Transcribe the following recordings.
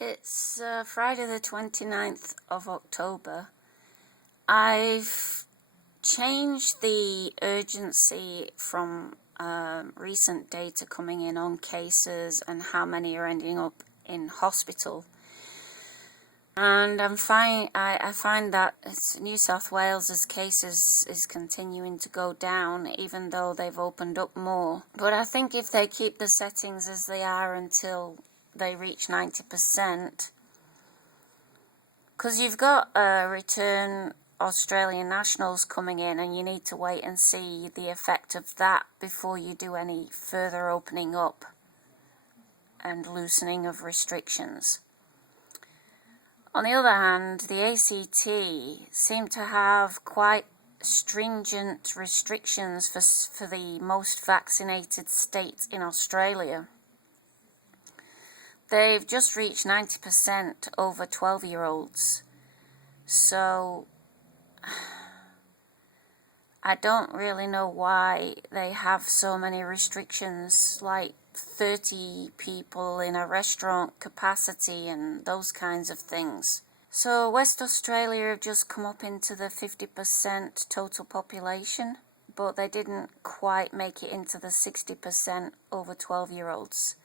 It's Friday the 29th of October. I've changed the urgency from recent data coming in on cases and how many are ending up in hospital. And I find that New South Wales' cases is continuing to go down, even though they've opened up more. But I think if they keep the settings as they are until they reach 90%, because you've got return Australian nationals coming in, and you need to wait and see the effect of that before you do any further opening up and loosening of restrictions. On the other hand, the ACT seem to have quite stringent restrictions for the most vaccinated state in Australia. They've just reached 90% over 12-year-olds. So I don't really know why they have so many restrictions, like 30 people in a restaurant capacity and those kinds of things. So West Australia have just come up into the 50% total population, but they didn't quite make it into the 60% over 12-year-olds.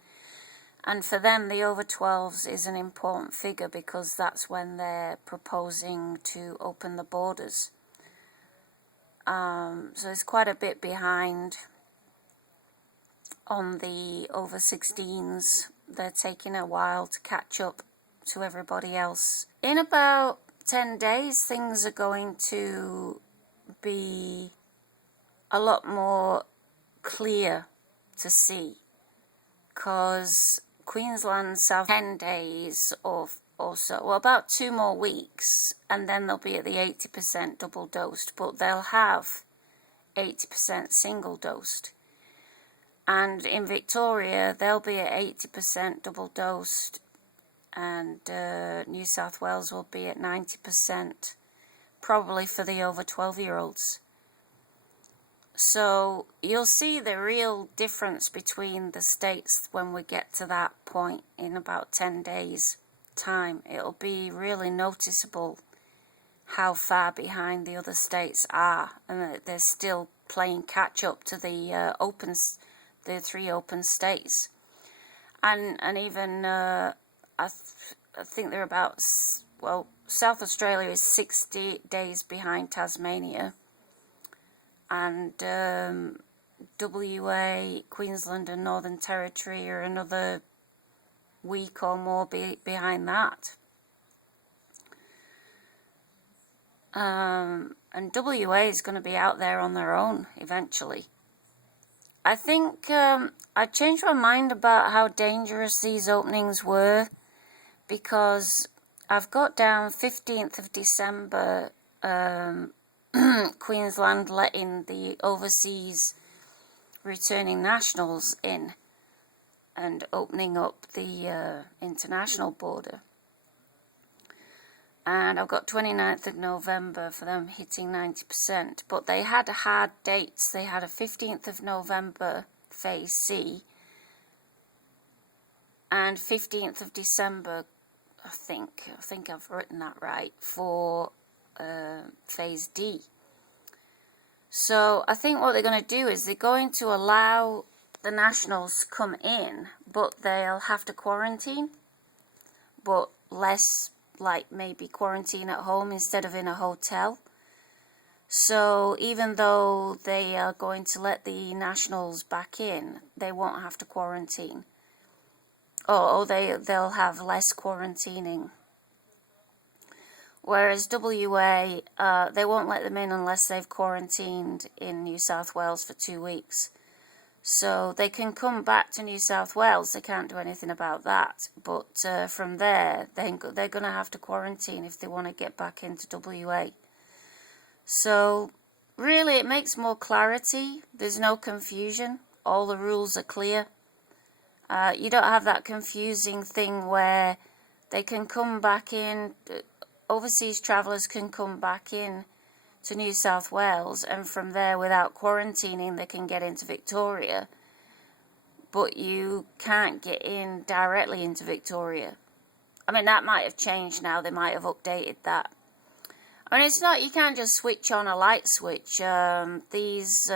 And for them, the over 12s is an important figure because that's when they're proposing to open the borders. So it's quite a bit behind on the over 16s. They're taking a while to catch up to everybody else. In about 10 days, things are going to be a lot more clear to see, because Queensland, South, 10 days or so, well, about 2 more weeks, and then they'll be at the 80% double dosed, but they'll have 80% single dosed. And in Victoria, they'll be at 80% double dosed, and New South Wales will be at 90%, probably for the over 12-year-olds. So you'll see the real difference between the states when we get to that point in about 10 days' time. It'll be really noticeable how far behind the other states are, and that they're still playing catch up to the 3 open states. And even I think they're about, well, South Australia is 60 days behind Tasmania. And WA, Queensland and Northern Territory are another week or more behind that. And WA is going to be out there on their own eventually. I think I changed my mind about how dangerous these openings were, because I've got down 15th of December, Queensland letting the overseas returning nationals in and opening up the international border. And I've got 29th of November for them hitting 90%, but they had hard dates. They had a 15th of November phase C and 15th of December, I think I've written that right, for phase D. So I think what they're going to do is they're going to allow the nationals to come in, but they'll have to quarantine, but less, like maybe quarantine at home instead of in a hotel. So even though they are going to let the nationals back in, they won't have to quarantine. Or they'll have less quarantining. Whereas WA, they won't let them in unless they've quarantined in New South Wales for 2 weeks. So they can come back to New South Wales, they can't do anything about that. But from there, they're going to have to quarantine if they want to get back into WA. So really, it makes more clarity. There's no confusion. All the rules are clear. You don't have that confusing thing where they can come back in. Overseas travellers can come back in to New South Wales, and from there, without quarantining, they can get into Victoria. But you can't get in directly into Victoria. I mean, that might have changed now. They might have updated that. I mean, it's not, you can't just switch on a light switch. These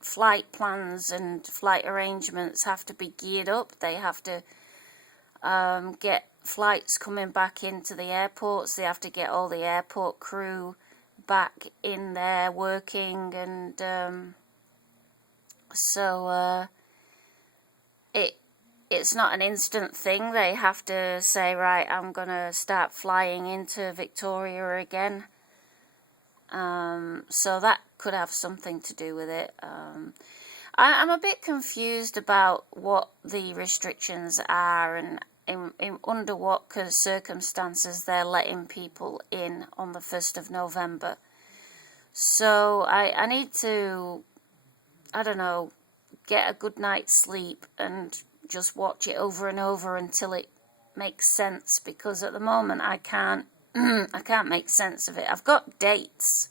flight plans and flight arrangements have to be geared up. They have to get flights coming back into the airports. They have to get all the airport crew back in there working, and so it's not an instant thing. They have to say, right, I'm gonna start flying into Victoria again. So that could have something to do with it. I'm a bit confused about what the restrictions are and under what circumstances they're letting people in on the 1st of November. So I need to, I don't know, get a good night's sleep and just watch it over and over until it makes sense, because at the moment I can't I can't make sense of it. I've got dates.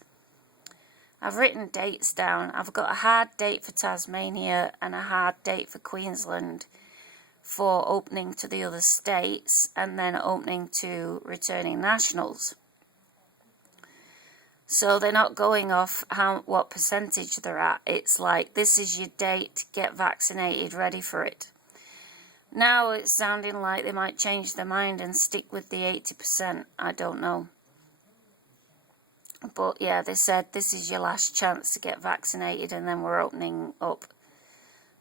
I've written dates down. I've got a hard date for Tasmania and a hard date for Queensland for opening to the other states, and then opening to returning nationals. So they're not going off what percentage they're at. It's like, this is your date, get vaccinated, ready for it. Now it's sounding like they might change their mind and stick with the 80%. I don't know. But yeah, they said this is your last chance to get vaccinated and then we're opening up.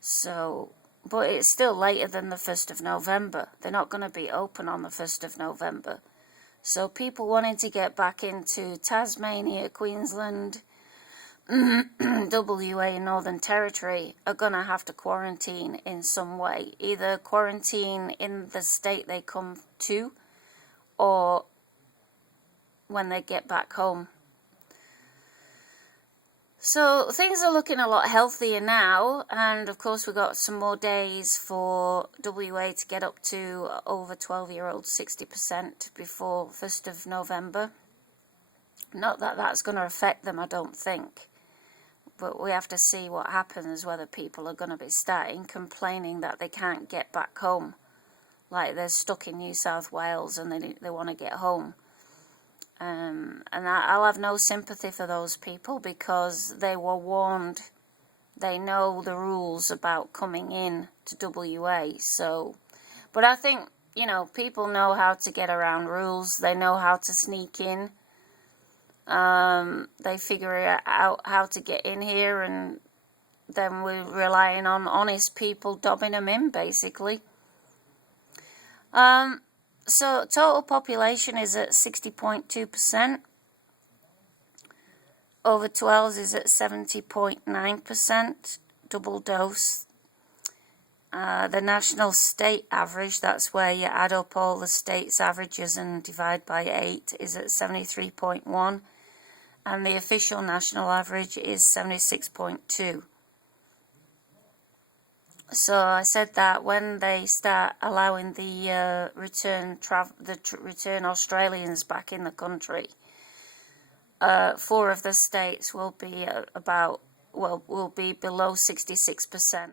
So, but it's still later than the 1st of November. They're not going to be open on the 1st of November. So people wanting to get back into Tasmania, Queensland, WA, Northern Territory are going to have to quarantine in some way. Either quarantine in the state they come to, or when they get back home. So things are looking a lot healthier now, and of course we've got some more days for WA to get up to over 12-year-olds 60% before 1st of November. Not that that's going to affect them, I don't think. But we have to see what happens, whether people are going to be starting complaining that they can't get back home. Like they're stuck in New South Wales and they want to get home. And I'll have no sympathy for those people, because they were warned. They know the rules about coming in to WA. So, but I think, you know, people know how to get around rules. They know how to sneak in. They figure out how to get in here, and then we're relying on honest people dobbing them in, basically. So total population is at 60.2%. Over 12s is at 70.9%, double dose. The national state average, that's where you add up all the states' averages and divide by 8, is at 73.1. And the official national average is 76.2. So I said that when they start allowing the return Australians back in the country, 4 of the states will be will be below 66%.